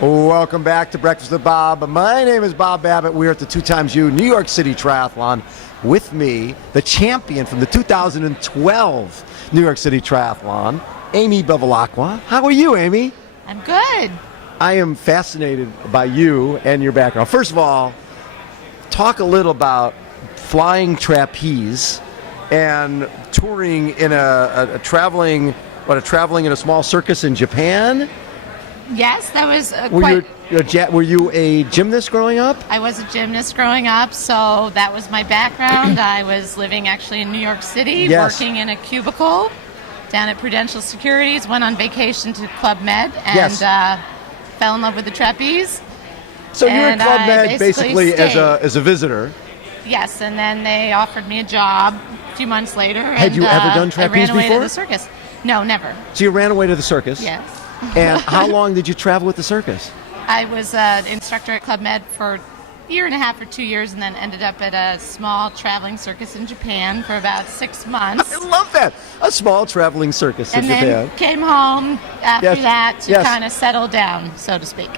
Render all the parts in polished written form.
Welcome back to Breakfast with Bob. My name is Bob Babbitt. We're at the 2xU New York City Triathlon. With me, the champion from the 2012 New York City Triathlon, Amy Bevilacqua. How are you, Amy? I'm good. I am fascinated by you and your background. First of all, talk a little about flying trapeze and touring in traveling in a small circus in Japan. Yes, that was Were you a gymnast growing up? I was a gymnast growing up, so that was my background. I was living actually in New York City, working in a cubicle down at Prudential Securities, went on vacation to Club Med, and fell in love with the trapeze. So you were at Club Med basically as a visitor? Yes, and then they offered me a job a few months later. Had you ever done trapeze before? I ran away to the circus. No, never. So you ran away to the circus? Yes. And how long did you travel with the circus? I was an instructor at Club Med for a year and a half or 2 years, and then ended up at a small traveling circus in Japan for about 6 months. I love that. A small traveling circus in Japan. And then came home after that to kind of settle down, so to speak.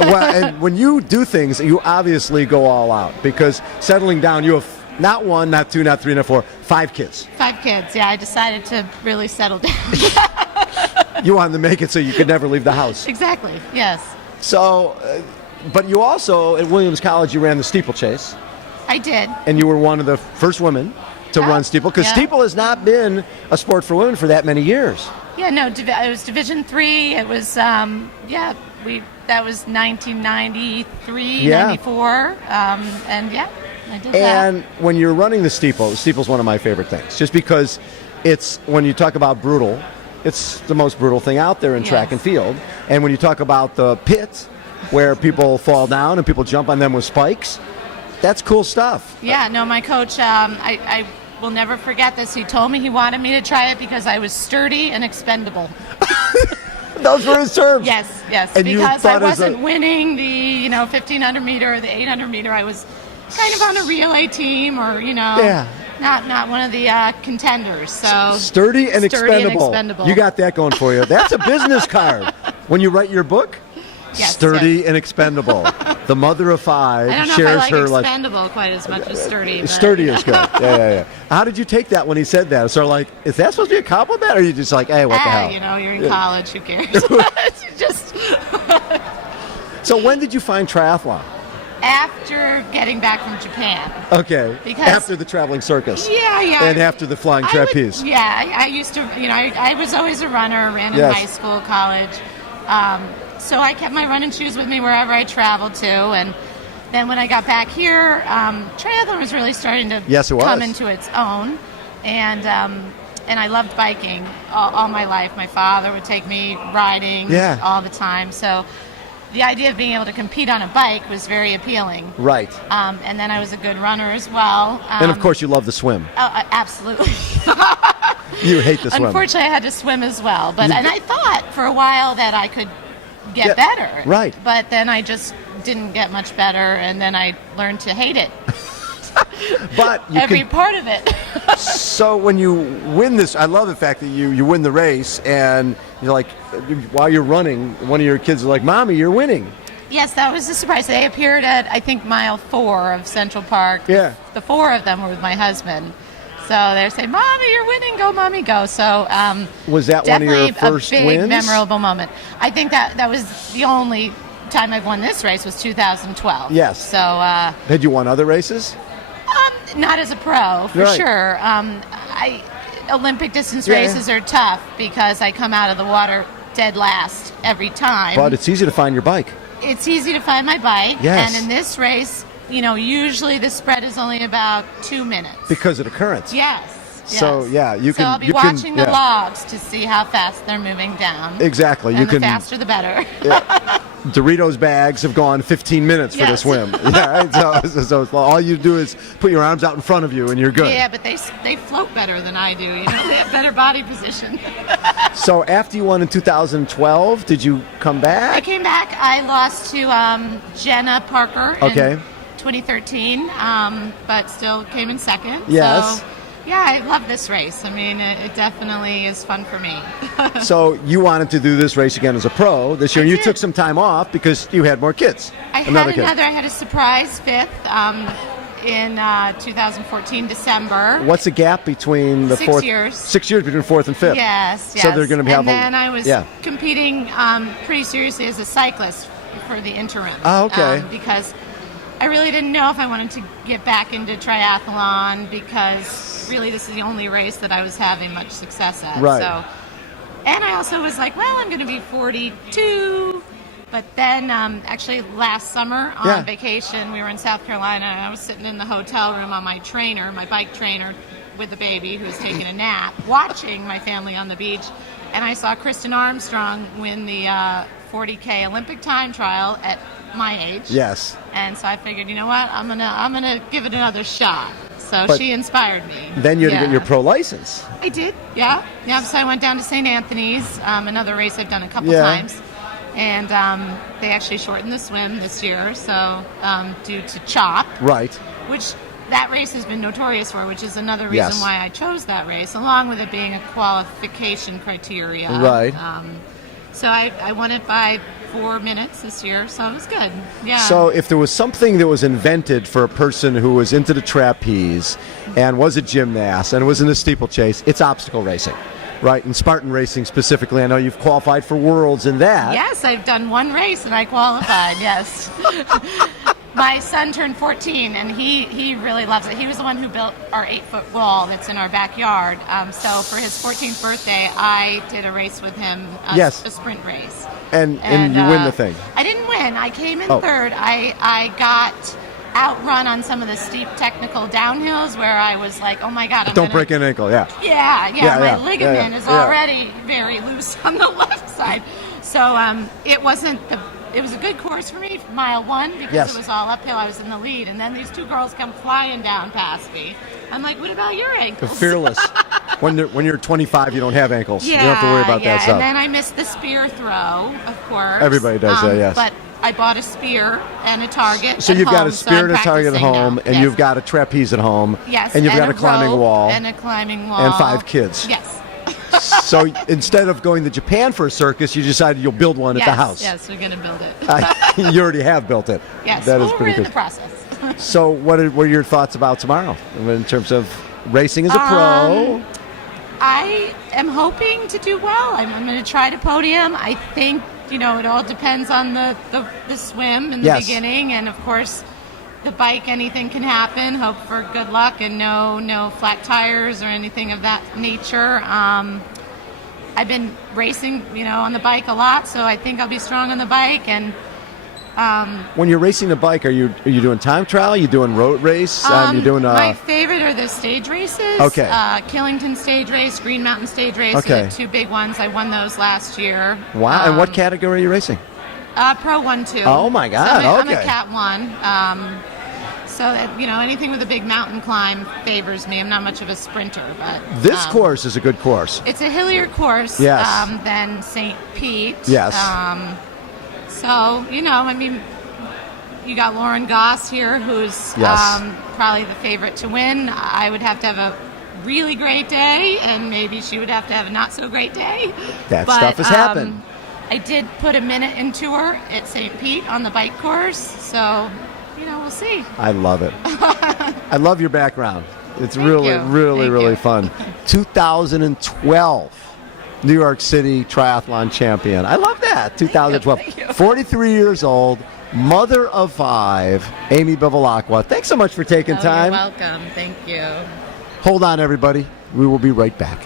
Well, and when you do things, you obviously go all out, because settling down, you have not 1, not 2, not 3, not 4, 5 kids. 5 kids, yeah. I decided to really settle down. You wanted to make it so you could never leave the house. Exactly, yes. So, but you also, at Williams College, you ran the steeplechase. I did. And you were one of the first women to run steeple, because steeple has not been a sport for women for that many years. Yeah, no, it was Division III. It was, that was 1993, 94, and I did that. And when you're running the steeple's one of my favorite things, just because it's, when you talk about brutal, it's the most brutal thing out there in track and field. And when you talk about the pit, where people fall down and people jump on them with spikes, that's cool stuff. Yeah, no, my coach, I will never forget this. He told me he wanted me to try it because I was sturdy and expendable. Those were his terms. Yes, And because I wasn't winning the 1500 meter or the 800 meter. I was kind of on a relay team, or not one of the contenders. So sturdy and expendable. You got that going for you. That's a business card when you write your book. Yes, sturdy and expendable. The mother of 5 I don't know shares if I like her expendable quite as much as sturdy. But, sturdy is good. Yeah. How did you take that when he said that? So like, is that supposed to be a compliment, or are you just like, hey, what the hell? You're in college. Who cares? Just. So when did you find triathlon? After getting back from Japan. Okay. Because after the traveling circus. Yeah. And after the flying trapeze. I used to, I was always a runner, ran in high school, college. So I kept my running shoes with me wherever I traveled to. And then when I got back here, triathlon was really starting to come into its own. And I loved biking all my life. My father would take me riding all the time. So the idea of being able to compete on a bike was very appealing. Right. And then I was a good runner as well. And of course you love to swim. Oh, absolutely. You hate to swim. Unfortunately, I had to swim as well. And I thought for a while that I could get better. Right. But then I just didn't get much better, and then I learned to hate it. But every part of it. So when you win this, I love the fact that you win the race, and you're like, while you're running, one of your kids is like, "Mommy, you're winning." Yes, that was a surprise. They appeared at, I think, mile 4 of Central Park. Yeah. The 4 of them were with my husband. So they're saying, "Mommy, you're winning! Go, Mommy, go!" So was that one of your first definitely a big, wins? memorable moment. I think that was the only time I've won this race was 2012. Yes. So had you won other races? Not as a pro, for sure. Olympic distance races are tough because I come out of the water dead last every time. But it's easy to find your bike. It's easy to find my bike. Yes. And in this race, usually the spread is only about 2 minutes. Because of the current. Yes. So you can. So I'll be watching the logs to see how fast they're moving down. Exactly. And the faster the better. Doritos bags have gone 15 minutes for the swim. Yeah, right? So all you do is put your arms out in front of you and you're good. Yeah, but they float better than I do. They have better body position. So after you won in 2012, did you come back? I came back. I lost to Jenna Parker in 2013, but still came in second. Yes. So Yeah, I love this race. I mean, it definitely is fun for me. So you wanted to do this race again as a pro this year, and you took some time off because you had more kids. I had a surprise fifth in 2014 December. What's the gap between the 6 years? 6 years between fourth and fifth. Yes. So they're going to And then I was competing pretty seriously as a cyclist for the interim. Oh, okay. Because I really didn't know if I wanted to get back into triathlon, because really this is the only race that I was having much success at. Right. So, and I also was like, well, I'm going to be 42. But then actually last summer on vacation, we were in South Carolina, and I was sitting in the hotel room on my bike trainer with the baby who was taking a nap, watching my family on the beach. And I saw Kristen Armstrong win the 40K Olympic time trial at my age. Yes. And so I figured, you know what, I'm gonna give it another shot. So she inspired me. Then you had to get your pro license. I did, yeah. So I went down to St. Anthony's, another race I've done a couple times. And they actually shortened the swim this year, so due to CHOP. Right. Which that race has been notorious for, which is another reason why I chose that race, along with it being a qualification criteria. Right. So I won it by 4 minutes this year, so it was good. Yeah. So if there was something that was invented for a person who was into the trapeze and was a gymnast and was in the steeplechase, it's obstacle racing. Right, and Spartan racing specifically. I know you've qualified for Worlds in that. Yes, I've done one race and I qualified, yes. My son turned 14 and he really loves it. He was the one who built our 8-foot wall that's in our backyard. So for his 14th birthday, I did a race with him, a sprint race. And you win the thing. I didn't win. I came in third. I got outrun on some of the steep technical downhills where I was like, oh my God, Don't break an ankle, my ligament is already very loose on the left side. So it was a good course for me, mile one, because it was all uphill. I was in the lead, and then these two girls come flying down past me. I'm like, what about your ankles? Fearless. When you're 25, you don't have ankles. You don't have to worry about that stuff. And then I missed the spear throw, of course. Everybody does that, yes. But I bought a spear and a target. So you've got a spear and a target at home, and you've got a trapeze at home. Yes. And you've got a climbing wall. And a climbing wall. And 5 kids. Yes. So instead of going to Japan for a circus, you decided you'll build one at the house. Yes, we're going to build it. You already have built it. Yes, that is pretty we're good. in the process. So what are your thoughts about tomorrow in terms of racing as a pro? I am hoping to do well. I'm going to try to podium. I think, it all depends on the swim in the beginning, and of course the bike, anything can happen. Hope for good luck and no flat tires or anything of that nature. I've been racing, on the bike a lot, so I think I'll be strong on the bike. And when you're racing the bike, are you doing time trial? Are you doing road race? You doing my favorite are the stage races. Okay. Killington stage race, Green Mountain stage race. Okay. Are the two big ones. I won those last year. Wow. And what category are you racing? Pro 1-2. Oh my God. So I'm a Cat 1. So anything with a big mountain climb favors me. I'm not much of a sprinter, but this course is a good course. It's a hillier course than St. Pete. Yes. So, you got Lauren Goss here, who's probably the favorite to win. I would have to have a really great day, and maybe she would have to have a not so great day. That stuff has happened. I did put a minute into her at St. Pete on the bike course, so, we'll see. I love it. I love your background. It's really fun. 2012. New York City Triathlon champion. I love that. 2012. Thank you. 43 years old, mother of 5, Amy Bevilacqua. Thanks so much for taking time. You're welcome. Thank you. Hold on, everybody. We will be right back.